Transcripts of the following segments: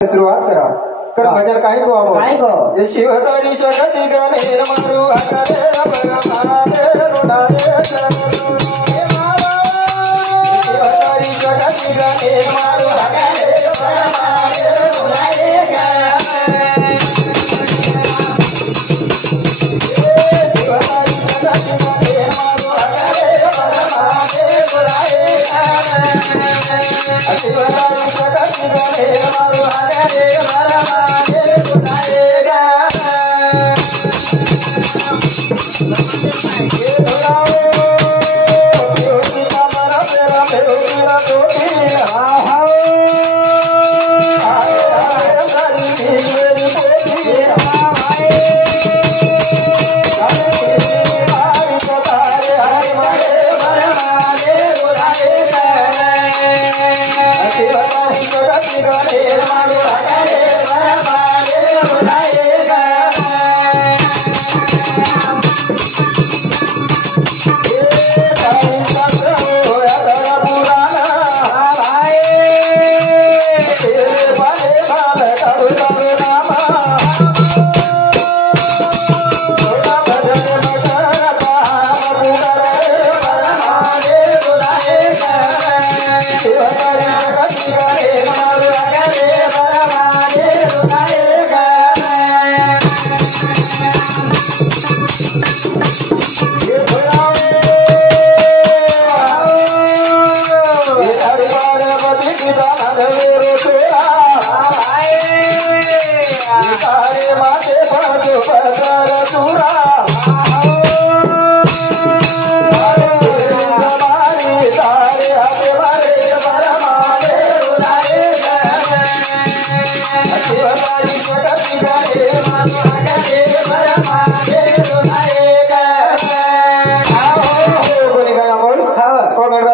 सुरुवात करा तर भजन काही गो आमो काय गो ये शिवतारी शगती गणेर मारू आकारे परमाने रोडारे ये मारा शिवतारी शगती गणेर मारू आकारे परमाने रोडारे शिवतारी शगती गणेर मारू आकारे परमाने रोडारे शिवतारी शगती गणेर मारू आकारे परमाने रोडारेगा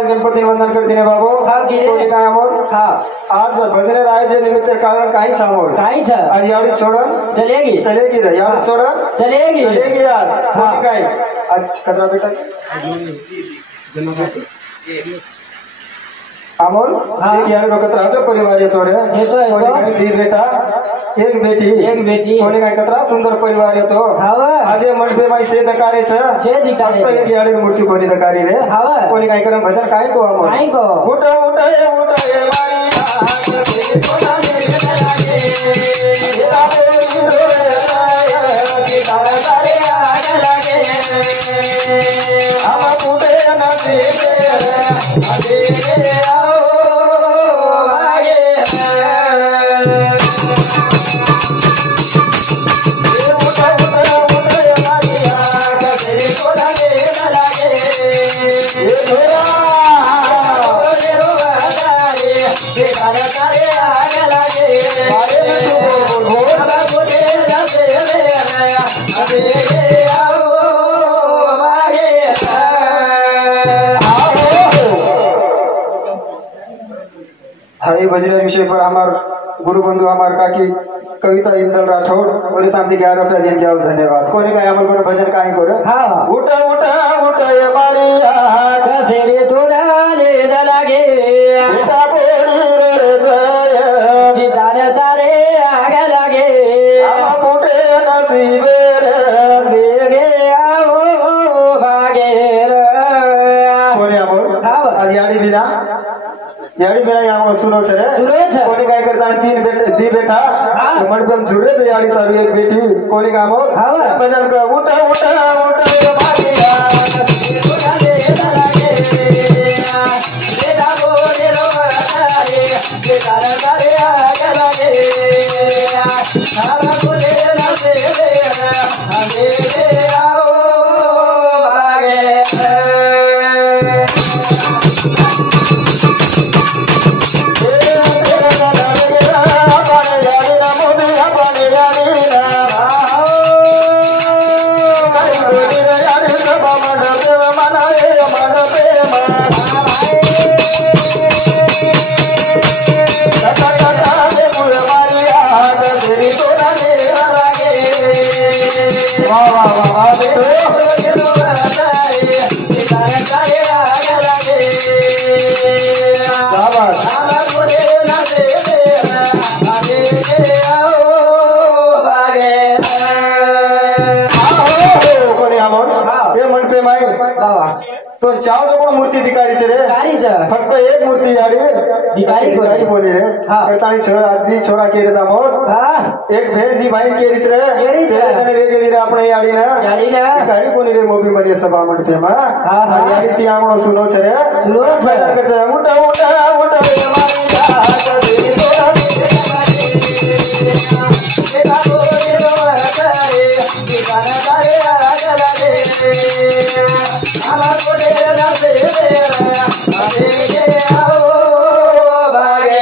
गणपती वंदन करते ने बाबू कोणी काय अमोल आज भजन राहायचे निमित्त कारण काहीच अमोल काहीच आज यावडी छोडन चलेगी रे यावडी छोडन चलेगी आज कोणी काय आज कचरा बेटा अमोल एक यार कतरा जो परिवार येतो रे कोणी काय दी बेटा एक बेटी कोणी काय कतरा सुंदर परिवार येतो आज मंडपे माई से दकारेच फक्त एक याडी मूर्ती कोणी दकारी रे कोणी काय करन भजन काय को अमोल उठ ये मारी कोणा मेरे लागे तेरा बोली रोए तारा तारे आग लागे हम पुटे न से अरे आओ भागे भजन विषय पर हमार गुरु बंधु हमार काकी कविता इंदल राठौड़ और शांति 11 रुपया दिन के धन्यवाद कोनी का अमल करो भजन काहे करे उठा ये मारी कसेरे तोरा ले जलागे बेटा बोली रे जय सीतारे तारे आगे लागे हम फूटे नसीबे रे बेगे आओ भागे रे कोनी अमल आज याडी बिना यहाँ सुनो छे कोनी काय करता तीन दी बेटा मंडपम जुड़े तो याडी सारू एक बेटी कोनी का अमल भजन का उठा ये मारिया उठा दे लागे बेटा बोले रो तारे बेटा तारे आगे लागे सारा बोले ना से हमें आओ भागे Thank you. तो चाव जो पण मूर्ती दिकारीचे रे फक्त एक मूर्ती याडी दिकारी बोली रे करतानी छोरा आधी छोरा केरे जामोर एक भेद दी भाई केरीच रे तेरे जने वेगळी रे आपण याडी ना दिकारी कोणी रे मोबी मध्ये सभा मंडपे मा याडी ती आमणो सुनो छे रे सुनो भजन कचे मोठा मोठा मोठा रे मारी रात दे तोरा एका बोले रो करे दिगाना तारे आगला दे आमा कोडे राते रे आवे गे आओ भागे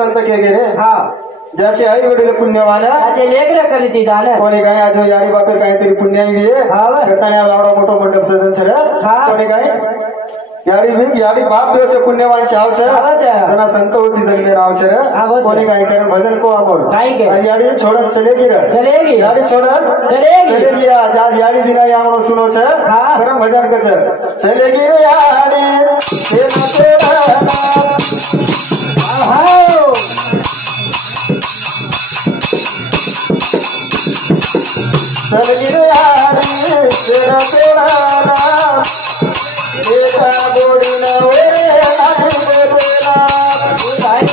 संत के गेले ज्याचे आई वडील पुण्यवान त्याचे लेकर करीती दान कोणी काय आज याडी बापेर काहीतरी पुण्याई गेले करताना लावडा मोठो मंडप सजन छे कोणी काय याडी बाप दिवस पुण्यवान चाव छे जना संत होती जन्मे नाव छे कोणी काय करे भजन को आमोल याडी छोड़त चलेगी याडी छोड़त चलेगी आज याडी बिना यामनो सुनो छे करम भजन कछे चलेगी रे याडी से न आओ चलेगी रे याडी तेरा तेरा नाम एका बोडी न ओरे आगे बोला भाई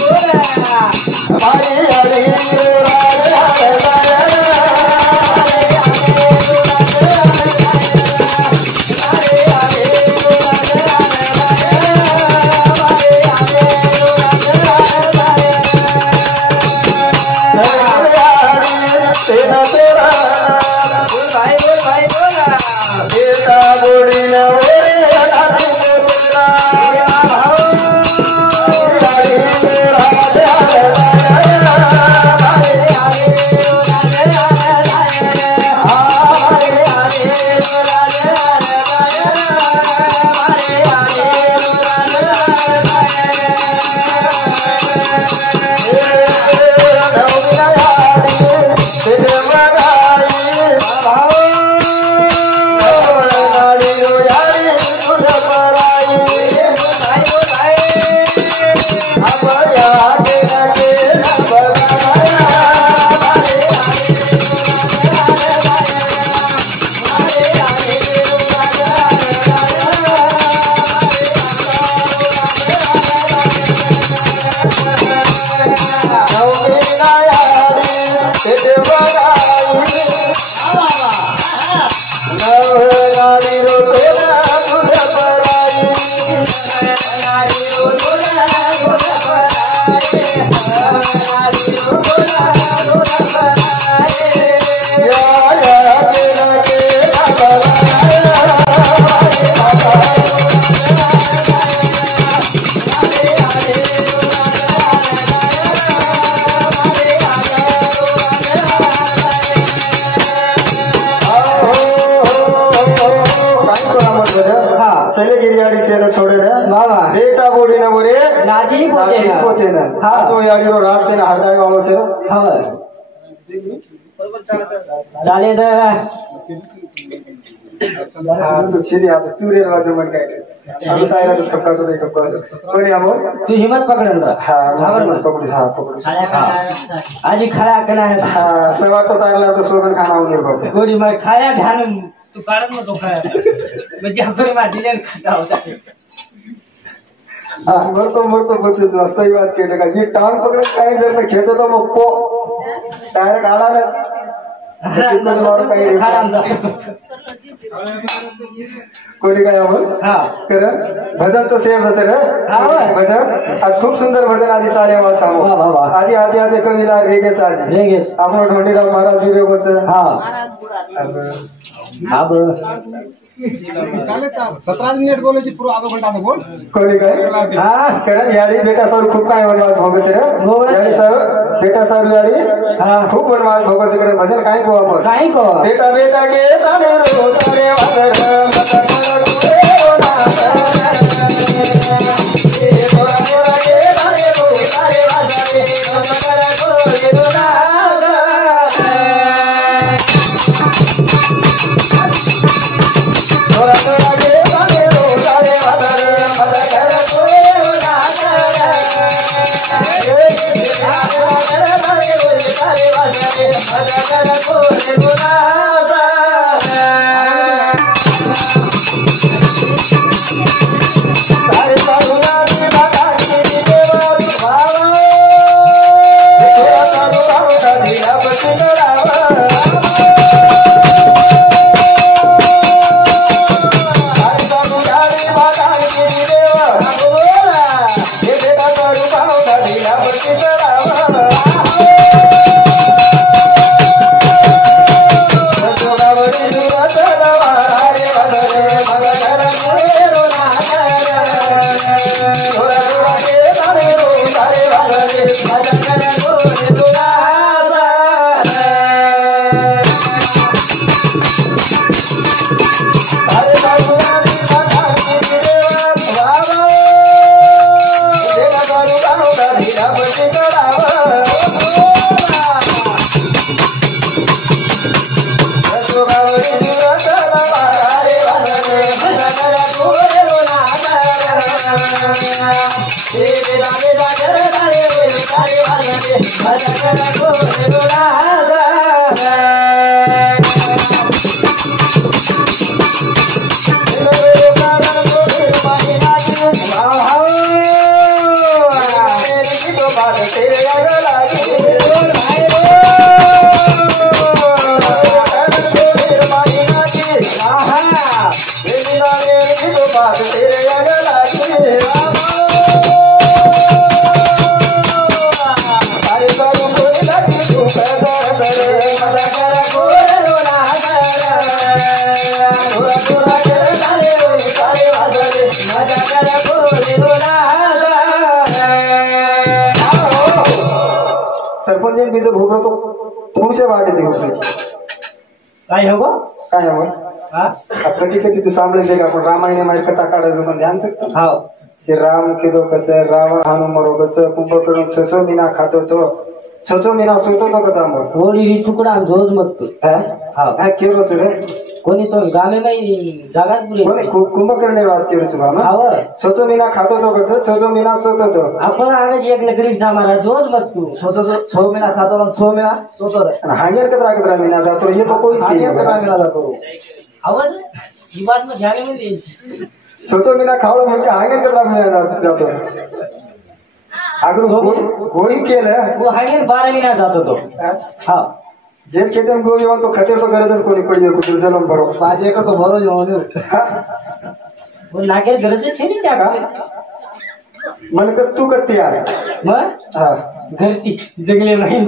बोला भाई अरे छोड़े बेटा बोडी न बोरे नाची पोते न जो याडीरो रात से न हरदाय वाळो छे चाले तो छेदी आप तूरे राजो मन काय हम सायरा तो कपका तो नहीं कपका कोणी आमो तू हिम्मत पकडन रा हां पकड आज खरा कना है हां सवा तो तारला तो सोगन खाना होने बाप कोणी मैं खाया ध्यान तू काढत नको खाया म्हणजे आपण माटीला खटा होता मरतो बच्चे जो सही बात कहने का ये टांग पकड़े कहीं देर में खेचो तो वो पो डायरेक्ट आड़ा ना इसको तो और कहीं कोणी काय कर भजन तो सेव होते रे भजन आज खूप सुंदर भजन आजी चाले वाला छामो आजी कविला रेगेच आपण ढोंडीराव महाराज बिरेगोच अब 17 मिनिट बोलायची पूर्ण आधा घंटा बोल कोणी काय हाँ कारण याडी बेटा सर खूप काय वनवास भोगच रे याडी सर बेटा सर याडी खूप वनवास भोगच करे भजन काय को आपण काहे को बेटा बेटा के तारे रो तारे वादर मत कर रे ओ ना ए तोरा तोरा के तारे रो तारे वादर मत कर रे ओ ना तोरा तोरा के तारे रो तारे वादर मत कर रे ओ ना सरपंच बीज भोग तो पुढच्या वाटे ते काय हो काय हो हां कधी कधी तू सांभाळून दे आपण रामायण मारी कथा काढायचं पण ध्यान सकतो हां श्री राम किदो कसं रावण हाणून मरोगच कुंभकर्ण छछो मीना खातो तो छछो मीना सोतो तो कसा मग होडी री चुकडा जोज मत हां हा केरो छुडे कोणी तो गामे नाही जागाच पुरे कोणी कुंभकर्ण बात केरो छु बाबा हां छछो मीना खातो तो कसं छछो मीना सोतो तो आपण आगे एक लकड़ी जामारा जोज मत तू छो मीना खातो मग छो मीना सोतो रे हांगर कतरा मीना जातो ये तो कोई हांगर कतरा मीना जातो आवड ही बात में ध्यान में द्यायची छोटो मीना खावलं म्हणजे हांगर कतरा मीना जातो अगर गोई केलं वो हांगर 12 महीना जातो तो हां जेल खेते में गोई तो खतेर तो गरजच कोणी पडी कुठे जलम भरो पाच एकर तो भरो जेवण वो नागेर गरज छे नी त्या मन का तू कत्ती आहे मग हां घरती जगले नाही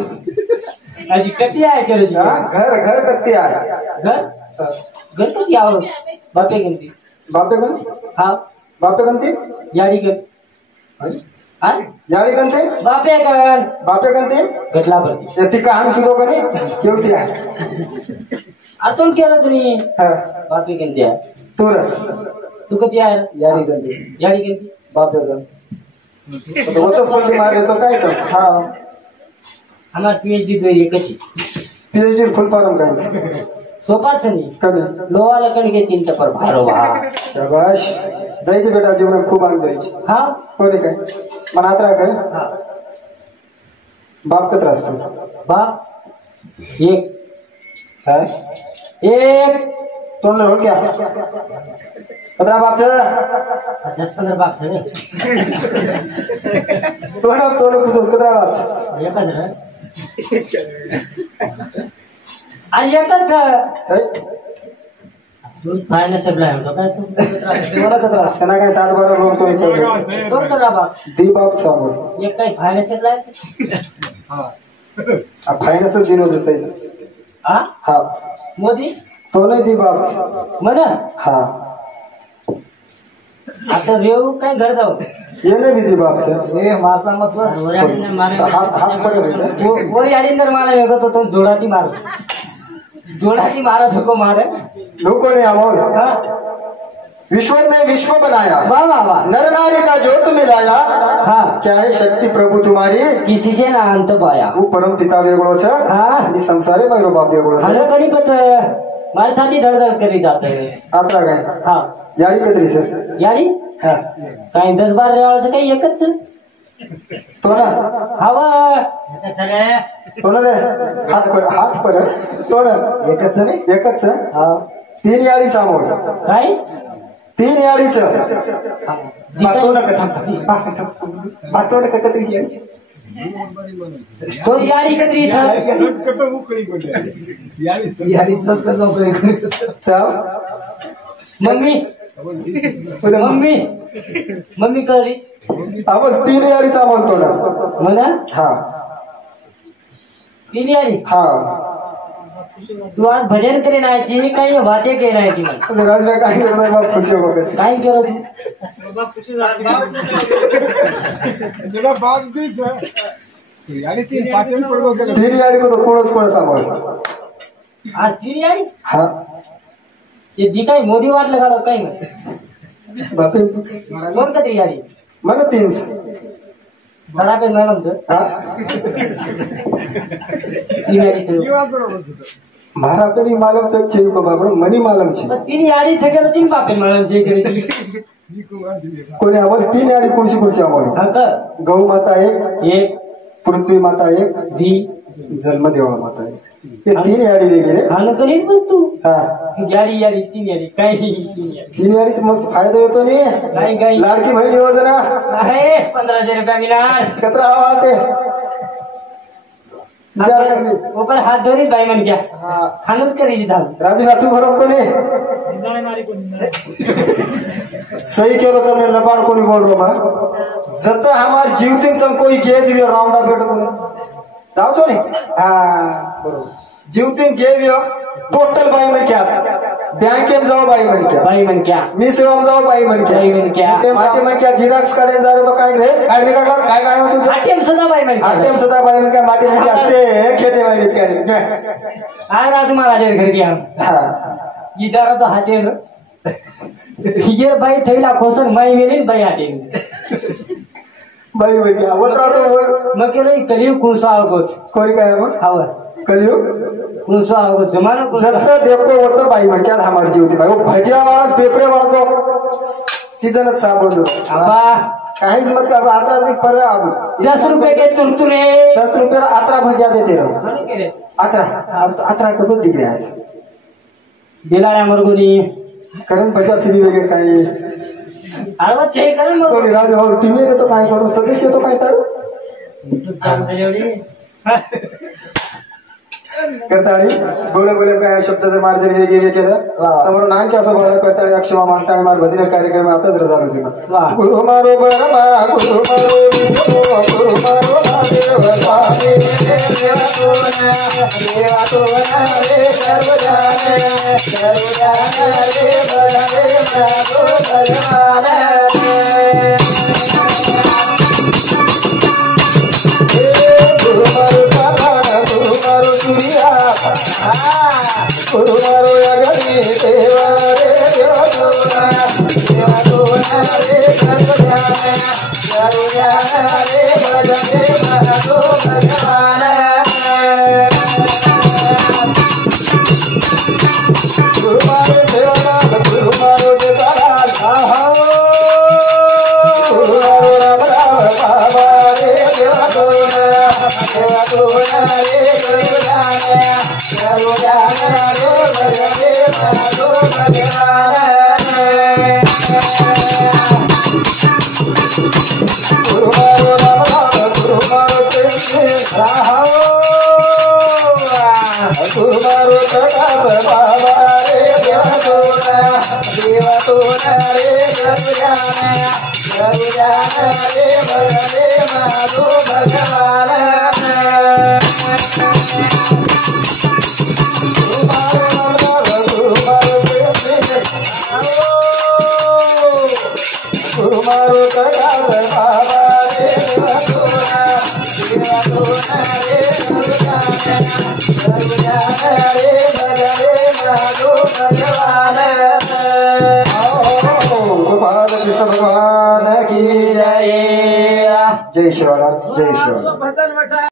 आजी कत्ती आहे गरज हां घर कत्ती आहे घर घर कत्ती आव बापे गंती हां बापे गंती याडी गं हां याडी गंती बापे गंती गटला भरती ती कहाणी सुद्धा कोणी केवढी आहे आतून केलं तुम्ही हां बापे गंती आहे तू कधी आहे याडी गंती बापे गंती तो होतच पण मारल्याचं काय तर हां हमार पीएचडी तो एकच पीएचडी फुल फॉर्म काय सोपाच नाही कधी लोवाला कणके 3 टपर भारो भा शाबाश जायचे बेटा जीवन खूप आण जायचे हां कोणी काय मन आता काय हां बाप कत असतो बाप एक है एक तोंड हो क्या कतरा बाप छ 10-15 बाप छ रे तोंड पुतो कतरा बाप छ एकच रे आज एकच छ तू फायने सप्लाय होतो काय तू तुम्हाला कतरा कना काय 60-12 लोन कोणी चालतो तो करा बाप दी बाप छ बोल एक काय फायने सप्लाय हां आ फायनान्स दिन हो जसं हां हां मोदी तो नाही दी बाप म्हणा हा आता रेव काय घर जाऊ ये नाही दी बाप ए मासा मत हात पकडे वरी आडींदर मारा वेगत होतो जोडाती मारत हो मारे लोगों ने अमोल ईश्वर ने विश्व बनाया वाह वाह वाह नर नारी का जोत मिलाया हाँ क्या है शक्ति प्रभु तुम्हारी किसी से ना अंत पाया वो परम पिता वेगळो छे हाँ आणि संसारे मायरो बाप वेगळो छे हलो कड़ी पच मारे छाती धड़ करी जाते हैं आपला काय हाँ याडी कतरी छे यारी हा काही 10-12 रेवाळाचं काही एकच तो ना हवा तो ना रे हात पर तो ना एकच नाही एकच हा 3 याडी सामोर काय 3 याडीच बातो ना कतरी याडी तो यारी कतरी छ याडीच कसं उकळी चाव मम्मी करी आपण 3 याडीचा बोलतो ना म्हणा हा 3 यारी हा तू आज भजन करे नायची काही वाटे के नायची मला राजबा काय करणार बाप खुशी बघायचं काय केलं तू जरा बाप दिस याडी 3-5 पडलो गेलो 3 याडी को तो कोणच सांभाळ आज 3 यारी हा ये जी काही मोदी वाटलं गाडो काय नाही बापे कोण कधी यारी मला 3 बडा पे मैं म्हणतो हा 3 यारी ही बात बरोबर होतं मारा तरी मालम चक छे को बाबा मनी मालम छे 3 यारी छकेलो 3 बापे मला जे करी कोणी आम्हाला 3 याडी कुर्सी आम्हाला हा का गौ माता एक पृथ्वी माता एक दी जन्मदेवा माता एक ये 3 याडी वेगळे हा न करीन पण तू हा यारी 3 यारी काय 3 यारी 3 याडी मस्त फायदा येतो नी काय लाडकी बहीण योजना आहे 1500 रुपया मिळणार कतरा आवाते विचार करनी ऊपर हात धरीत बाई मन क्या हा खानच करी था राजू नाथू भरो कोणी सही केलो तुमने लबाड़ कोनी बोल रो मां जत हमार जीवतिम तुम कोई गेज भी राउंडा बेट कोनी जाओ छो नी हां बरोबर जीवतिम गेवियो टोटल बाई मन क्या बँकेम जाओ बाई मन क्या मी सेवाम जाओ बाई मन क्या ते माटी मन क्या झिरॉक्स काढे जा रे तो काय रे काय निघाला काय हो तुझं आटीएम सदा बाई मन क्या माटी मन क्या से खेते में बेच के आ राजू महाराज घर गया हां इधर तो हाटे ये बाई थैला खोसन माई मेली बाई हाटे बाई मन क्या वतरा तो मग केलं कलियुग कुंसा आगोच कोणी काय मग हावर कलियुग कुंसा आगोच जमाना जत देखो वो तो बाई मन क्या हमारी जीवती भाई वो भजिया वाला पेपरे वाला तो सीजनच साबोल दो अबा काहीच मत का आत्रा तरी पर 10 रुपए के तुरतुरे 10 रुपये आत्रा भजिया देते रहो आत्रा कब दिख आज बिलाड्या मरगोनी कारण भजिया फ्री वेगे काही अरे चे करण मग कोणी राज भाऊ टीमे रे तो काय करू सदस्य तो काय तर करताळी बोले काय शब्दाचं मार्जन वेगळे केलं તમારું નામ क्या सब बोला करताळी अक्षमा मानता आणि मार भजन कार्यक्रम आता जर चालू आहे गुरु मारो बरमा गुरु मारो गुरु मारो महादेव स्वामी देवा तो ना रे सर्व जाने रे बरे मारो भगवान गुरु मारो सूर्या गुरु मारो अगनी देवा रे देवा तो रे सर्व जाने रे भजने मारो भगवान गुरु मारो देवा गुरु मारो देवा गुरु मारो राम बाबा रे देवा तो रे सर्व जाने रे भजने मारो भगवान गुरु मारो राम गुरु मारो कृष्ण गुरु मारो प्रकाश बाबा रे देवा तो रे सर्व जाने रे भजने मारो भगवान गुरु मारो प्रकाश बाबा देवा तोरा रे भगवान गोपाल कृष्ण भगवान की जय। जय शिवराज जय शिवराज।